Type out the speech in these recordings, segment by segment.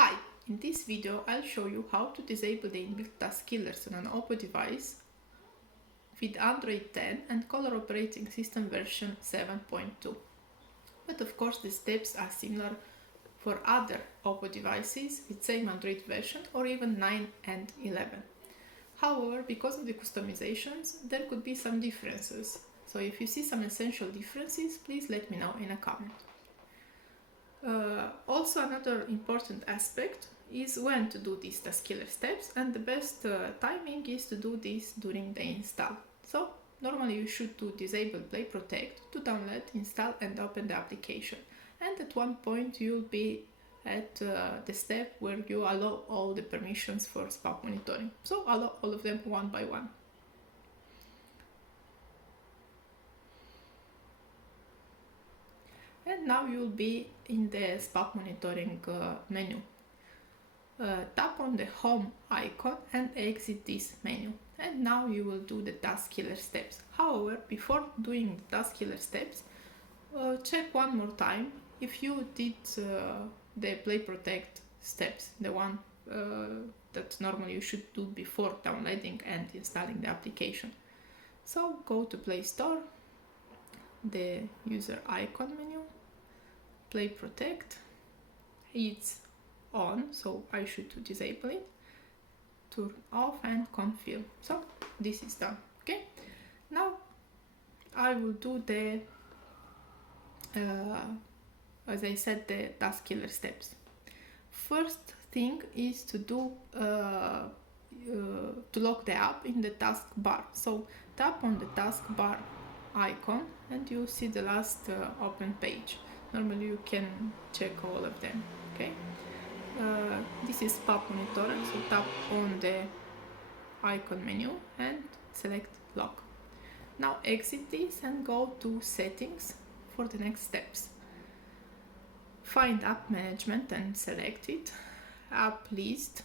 Hi, in this video I'll show you how to disable the inbuilt task killers on an Oppo device with Android 10 and Color operating system version 7.2. But of course the steps are similar for other Oppo devices with same Android version or even 9 and 11. However, because of the customizations, there could be some differences. So if you see some essential differences, please let me know in a comment. Also, another important aspect is when to do these task killer steps, and the best timing is to do this during the install. So normally you should do disable play protect to download, install and open the application, and at one point you'll be at the step where you allow all the permissions for SPAPP monitoring. So allow all of them one by one. And now you'll be in the SPAPP monitoring menu. Tap on the home icon and exit this menu. And now you will do the task killer steps. However, before doing the task killer steps, check one more time if you did the play protect steps, the one that normally you should do before downloading and installing the application. So go to Play Store, the user icon menu, play protect, it's on, so I should disable it, turn off and confirm. So this is done. Okay, now I will do the as I said, the task killer steps. First thing is to do to lock the app in the taskbar. So tap on the taskbar icon and you see the last open page. Normally you can check all of them. Okay, this is SPAPP Monitoring, so tap on the icon menu and select lock. Now exit this and go to settings for the next steps. Find app management and select it, app list,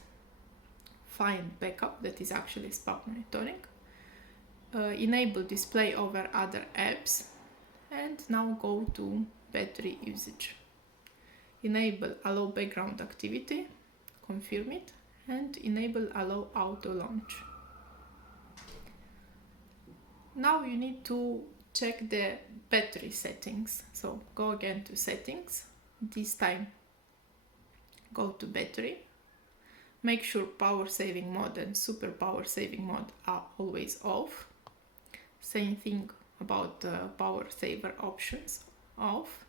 find backup, that is actually SPAPP monitoring, enable display over other apps, and now go to battery usage. Enable allow background activity, confirm it, and enable allow auto launch. Now you need to check the battery settings. So go again to settings. This time go to battery. Make sure power saving mode and super power saving mode are always off. Same thing about power saver options, off.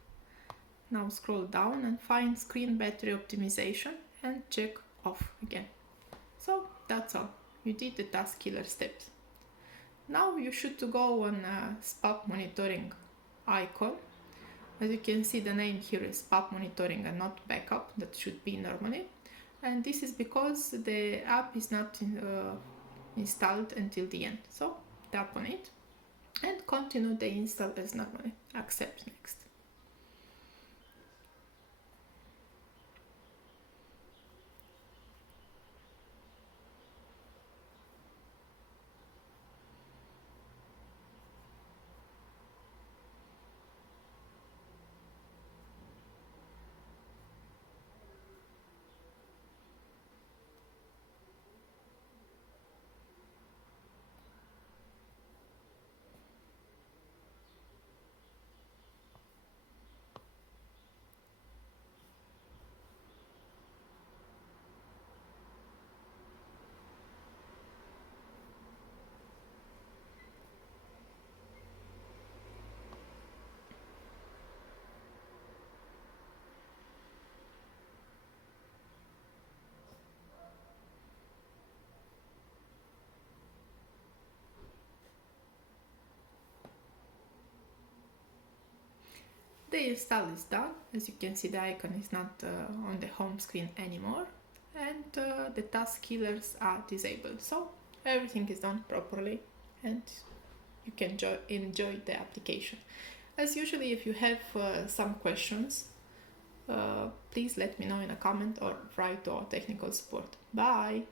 Now scroll down and find screen battery optimization and check off again. So that's all. You did the task killer steps. Now you should go on SPAPP monitoring icon. As you can see, the name here is SPAPP monitoring and not backup, that should be normally. And this is because the app is not installed until the end. So tap on it and continue the install as normally. Accept next. The install is done. As you can see, the icon is not on the home screen anymore, and the task killers are disabled. So everything is done properly and you can enjoy the application. As usually, if you have some questions, please let me know in a comment or write to our technical support. Bye!